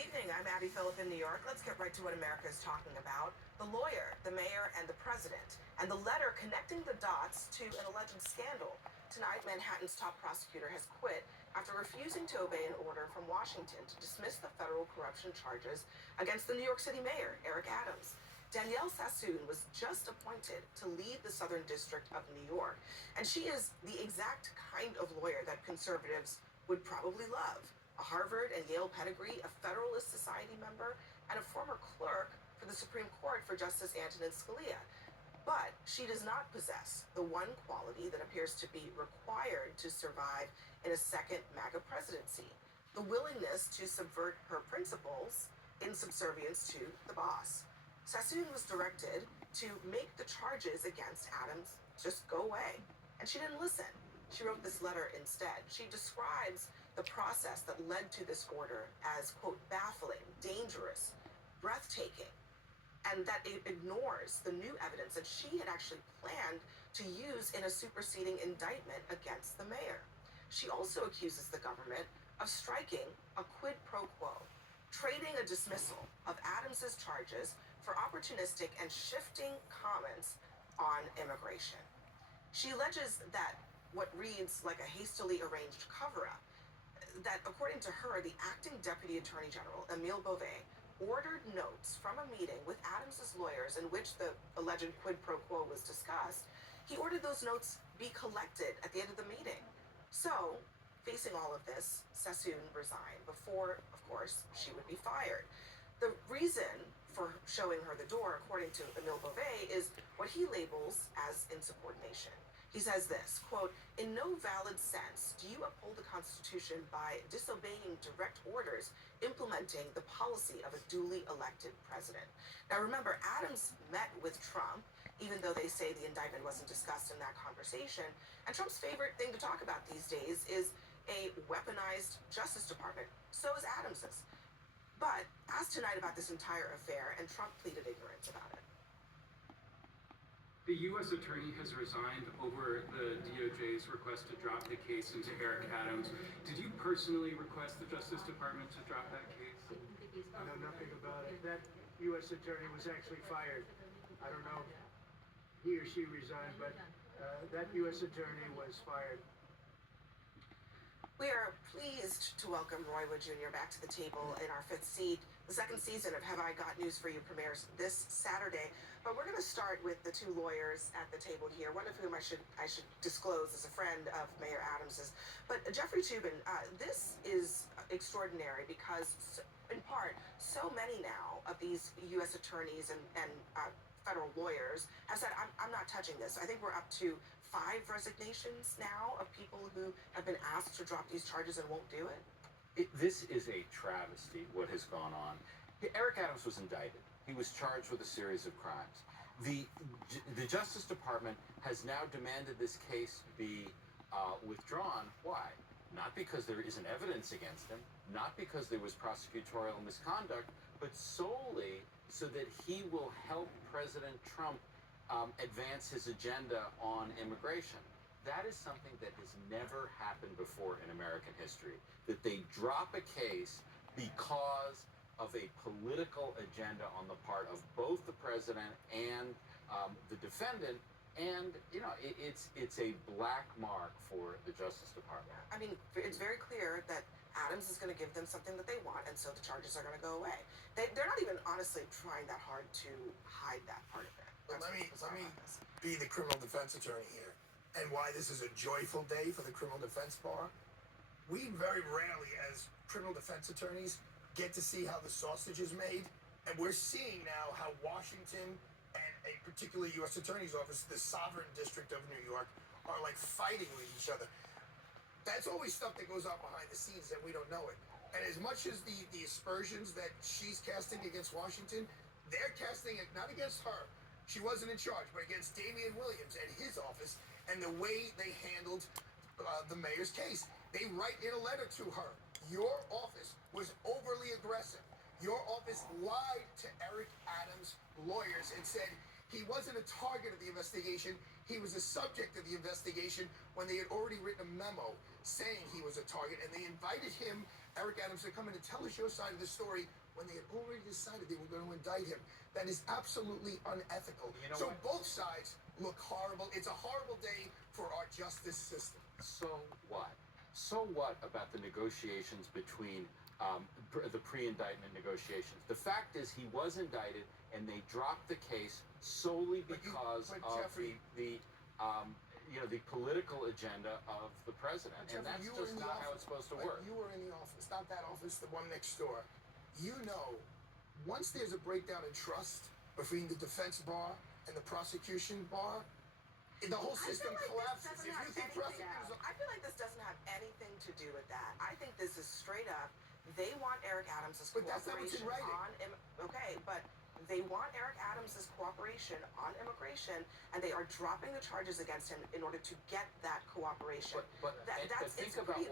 evening. I'm Abby Phillip in New York. Let's get right to what America is talking about. The lawyer, the mayor, and the president, and the letter connecting the dots to an alleged scandal. Tonight, Manhattan's top prosecutor has quit after refusing to obey an order from Washington to dismiss the federal corruption charges against the New York City mayor, Eric Adams. Danielle Sassoon was just appointed to lead the Southern District of New York, and she is the exact kind of lawyer that conservatives would probably love. A Harvard and Yale pedigree, a Federalist Society member, and a former clerk for the Supreme Court for Justice Antonin Scalia. But she does not possess the one quality that appears to be required to survive in a second MAGA presidency: the willingness to subvert her principles in subservience to the boss. Sassoon was directed to make the charges against Adams just go away, and she didn't listen. She wrote this letter instead. She describes the process that led to this order as, quote, baffling, dangerous, breathtaking, and that it ignores the new evidence that she had actually planned to use in a superseding indictment against the mayor. She also accuses the government of striking a quid pro quo, trading a dismissal of Adams's charges for opportunistic and shifting comments on immigration. She alleges that what reads like a hastily arranged cover-up, that according to her, the acting Deputy Attorney General, Emile Beauvais, ordered notes from a meeting with Adams's lawyers in which the alleged quid pro quo was discussed. He ordered those notes be collected at the end of the meeting. So, facing all of this, Sassoon resigned before, of course, she would be fired. The reason for showing her the door, according to Emile Beauvais, is what he labels as insubordination. He says this, quote, "In no valid sense do you uphold the Constitution by disobeying direct orders implementing the policy of a duly elected president." Now remember, Adams met with Trump, even though they say the indictment wasn't discussed in that conversation. And Trump's favorite thing to talk about these days is a weaponized Justice Department. So is Adams's. But asked tonight about this entire affair, and Trump pleaded ignorance about it. The U.S. Attorney has resigned over the DOJ's request to drop the case into Eric Adams. Did you personally request the Justice Department to drop that case? I know nothing about it. That U.S. Attorney was actually fired. I don't know if he or she resigned, but that U.S. Attorney was fired. We are pleased to welcome Roy Wood Jr. back to the table in our fifth seat. The second season of Have I Got News for You premieres this Saturday. But we're going to start with the two lawyers at the table here, one of whom I should disclose as a friend of Mayor Adams's. But Jeffrey Toobin, this is extraordinary because, in part, so many now of these U.S. attorneys and federal lawyers have said, I'm not touching this. I think we're up to 5 resignations now of people who have been asked to drop these charges and won't do it. This is a travesty, what has gone on. Eric Adams was indicted. He was charged with a series of crimes. The Justice Department has now demanded this case be withdrawn. Why? Not because there isn't evidence against him, not because there was prosecutorial misconduct, but solely so that he will help President Trump advance his agenda on immigration. That is something that has never happened before in American history, that they drop a case because of a political agenda on the part of both the president and the defendant. And, you know, it's a black mark for the Justice Department. I mean, it's very clear that Adams is going to give them something that they want, and so the charges are going to go away. They're not even honestly trying that hard to hide that part of it. But let me be the criminal defense attorney here, and why this is a joyful day for the criminal defense bar. We very rarely, as criminal defense attorneys, get to see how the sausage is made, and we're seeing now how Washington and a particular U.S. Attorney's Office, the Sovereign District of New York, are like fighting with each other. That's always stuff that goes on behind the scenes that we don't know it. And as much as the aspersions that she's casting against Washington, they're casting it not against her. She wasn't in charge, but against Damian Williams and his office and the way they handled the mayor's case. They write in a letter to her, your office was overly aggressive. Your office lied to Eric Adams' lawyers and said he wasn't a target of the investigation, he was a subject of the investigation when they had already written a memo saying he was a target, and they invited him Eric Adams to come in and tell us your side of the story when they had already decided they were going to indict him. That is absolutely unethical. You know so what? both sides look horrible. It's a horrible day for our justice system. So what? So what about the negotiations between the pre-indictment negotiations? The fact is he was indicted and they dropped the case solely because of Jeffrey, the political agenda of the president. And Jeffrey, that's you were just in the not how office. it's supposed to But work. You were in the office, not that office, the one next door. You know, once there's a breakdown in trust between the defense bar and the prosecution bar, the whole system collapses. If you think prosecutors I feel like this doesn't have anything to do with that. I think this is straight up. They want Eric Adams' But that's not what's in cooperation writing. but they want Eric Adams' cooperation on immigration, and they are dropping the charges against him in order to get that cooperation. But think about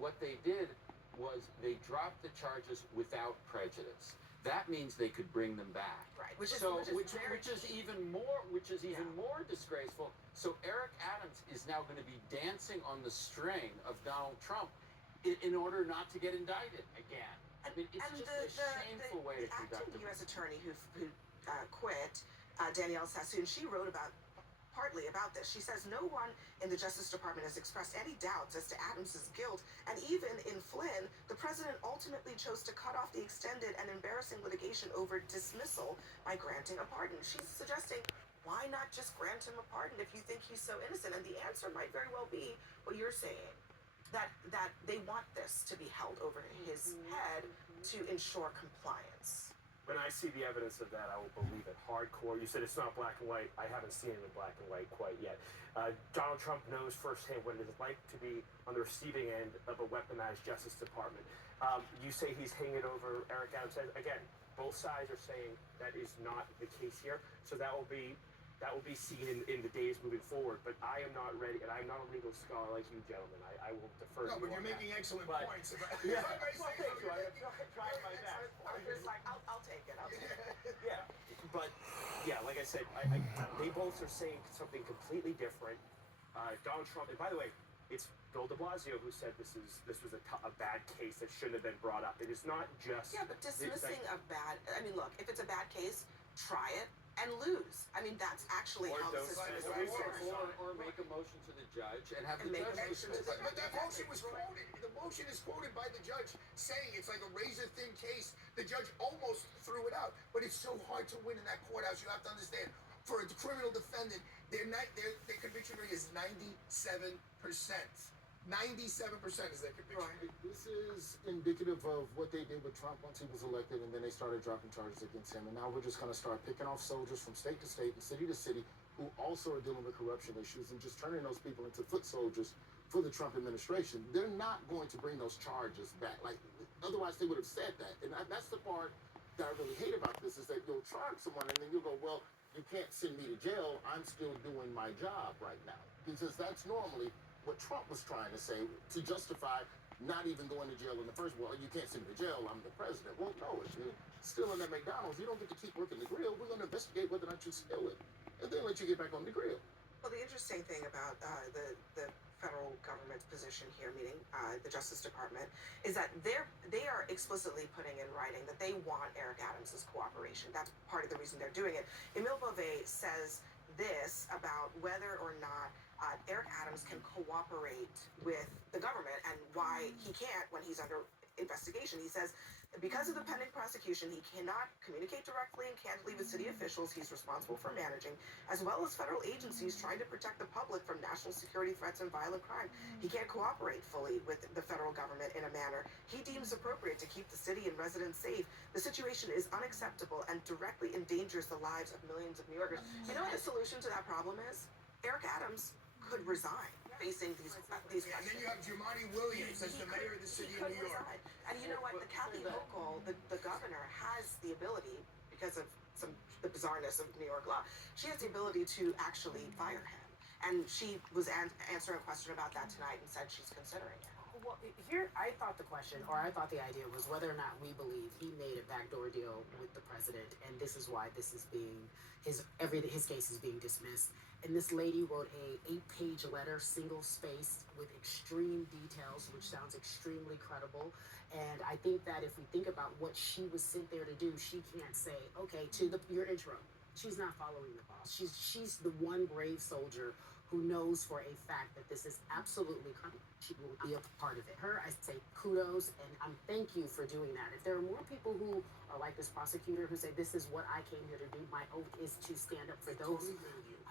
what they did was they dropped the charges without prejudice. That means they could bring them back. Right, which is even more disgraceful. So Eric Adams is now going to be dancing on the string of Donald Trump in order not to get indicted again. I mean, it's just a shameful way to conduct the acting U.S. attorney who quit, Danielle Sassoon, she wrote partly about this. She says no one in the Justice Department has expressed any doubts as to Adams' guilt, and even in Flynn, the president ultimately chose to cut off the extended and embarrassing litigation over dismissal by granting a pardon. She's suggesting, why not just grant him a pardon if you think he's so innocent? And the answer might very well be what you're saying, that they want this to be held over his head to ensure compliance. When I see the evidence of that, I will believe it hardcore. You said it's not black and white. I haven't seen it in black and white quite yet. Donald Trump knows firsthand what it is like to be on the receiving end of a weaponized Justice Department. You say he's hanging over Eric Adams. Again, both sides are saying that is not the case here. So that will be seen in the days moving forward. But I am not ready, and I'm not a legal scholar like you gentlemen. I will defer to you. No, but on you're that. making excellent But- points. Yeah. Well, thank you. I'm trying my best. I'm just like, I'll take it. I'll take it. Yeah, but yeah, like I said, they both are saying something completely different. Donald Trump, and by the way, it's Bill de Blasio who said this was a bad case that shouldn't have been brought up. It is not just Yeah, but dismissing a bad, I mean, look, if it's a bad case, try it and lose. I mean, that's actually Or how the don't system is sign it. working. or make a motion to the judge and have And the make a judge motion dismiss to it. But that motion was quoted. The motion is quoted by the judge saying it's like a razor-thin case. The judge almost threw it out, but it's so hard to win in that courthouse. You have to understand, for a criminal defendant, their conviction rate is 97%. 97% is their conviction rate. This is indicative of what they did with Trump once he was elected, and then they started dropping charges against him. And now we're just going to start picking off soldiers from state to state and city to city who also are dealing with corruption issues and just turning those people into foot soldiers for the Trump administration. They're not going to bring those charges back. Like, otherwise they would have said that. And that's the part that I really hate about this, is that you'll charge someone and then you'll go, well, you can't send me to jail. I'm still doing my job right now. Because that's normally what Trump was trying to say to justify not even going to jail in the first place. Well, you can't send me to jail. I'm the president. Well, no, if you're still in that McDonald's, you don't get to keep working the grill. We're going to investigate whether or not you steal it, and then let you get back on the grill. Well, the interesting thing about the federal government's position here, meaning the Justice Department, is that they are explicitly putting in writing that they want Eric Adams' cooperation. That's part of the reason they're doing it. Emile Beauvais says this about whether or not Eric Adams can cooperate with the government and why he can't when he's under investigation. He says, because of the pending prosecution, he cannot communicate directly and candidly with city officials he's responsible for managing, as well as federal agencies trying to protect the public from national security threats and violent crime. He can't cooperate fully with the federal government in a manner he deems appropriate to keep the city and residents safe. The situation is unacceptable and directly endangers the lives of millions of New Yorkers. You know what the solution to that problem is? Eric Adams could resign facing these questions. And then you have Jumaane Williams as the mayor of the city of New York. Resign. And you know what? The Kathy Hochul, the governor, has the ability, because of the bizarreness of New York law, she has the ability to actually fire him. And she was answering a question about that tonight and said she's considering it. Well, here I thought the question, or I thought the idea was whether or not we believe he made a backdoor deal with the president, and this is why this is being his case is being dismissed. And this lady wrote a 8-page letter, single spaced, with extreme details, which sounds extremely credible. And I think that if we think about what she was sent there to do, she can't say, okay, your intro. She's not following the boss. She's the one brave soldier who knows for a fact that this is absolutely coming. She will be a part of it. I say kudos and thank you for doing that. If there are more people who are like this prosecutor who say this is what I came here to do, my oath is to stand up for those.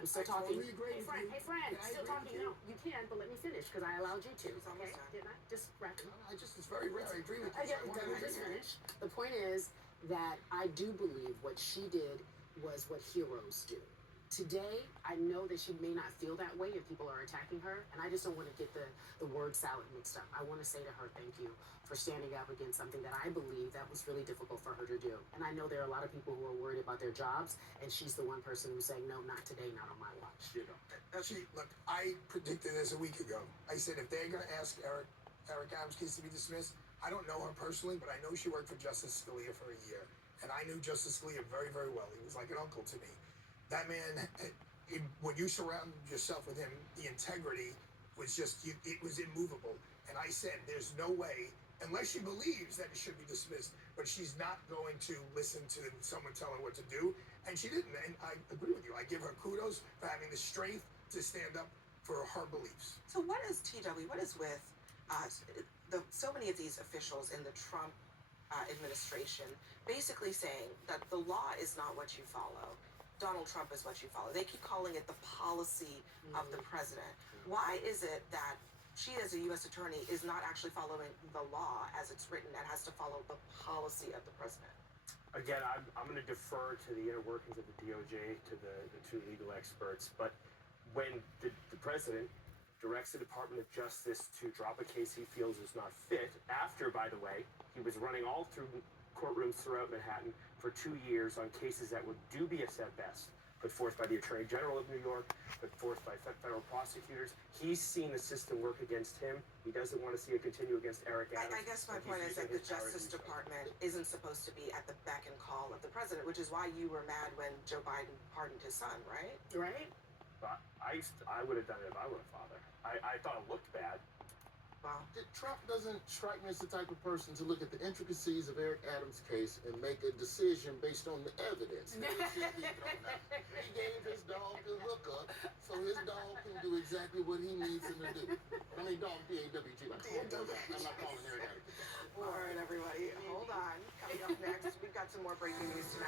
I'm still talking. Totally agree Hey, with friend, you. hey, friend, Yeah, I still agree talking. with you. No, you can, but let me finish because I allowed you to. It's almost Okay, done. didn't I? Just wrap it up. It's very rare. I agree with you. Yeah, let me just finish. The point is that I do believe what she did was what heroes do. Today, I know that she may not feel that way if people are attacking her, and I just don't want to get the word salad mixed up. I want to say to her, thank you for standing up against something that I believe that was really difficult for her to do. And I know there are a lot of people who are worried about their jobs, and she's the one person who's saying, no, not today, not on my watch. Look, I predicted this a week ago. I said if they're going to ask Eric Adams' case to be dismissed, I don't know her personally, but I know she worked for Justice Scalia for a year, and I knew Justice Scalia very, very well. He was like an uncle to me. That man, when you surround yourself with him, the integrity was just, it was immovable. And I said, there's no way, unless she believes that it should be dismissed, but she's not going to listen to someone tell her what to do. And she didn't. And I agree with you. I give her kudos for having the strength to stand up for her beliefs. So what is TW? What is with so many of these officials in the Trump administration basically saying that the law is not what you follow? Donald Trump is what you follow. They keep calling it the policy of the president. Why is it that she, as a U.S. attorney, is not actually following the law as it's written and has to follow the policy of the president? Again, I'm going to defer to the inner workings of the DOJ, to the two legal experts. But when the president directs the Department of Justice to drop a case he feels is not fit, after, by the way, he was running all through courtrooms throughout Manhattan for 2 years on cases that were dubious at best, put forth by the Attorney General of New York, put forth by federal prosecutors. He's seen the system work against him. He doesn't want to see it continue against Eric Adams. I guess my point is that the Justice Department isn't supposed to be at the beck and call of the president, which is why you were mad when Joe Biden pardoned his son, right? Right? But I would have done it if I were a father. I thought it looked bad. Wow. Trump doesn't strike me as the type of person to look at the intricacies of Eric Adams' case and make a decision based on the evidence. He gave his dog the hookup so his dog can do exactly what he needs him to do. I mean, dog, D-A-W-G. I'm not calling Eric Adams. All right, everybody, hold on. Coming up next, we've got some more breaking news tonight.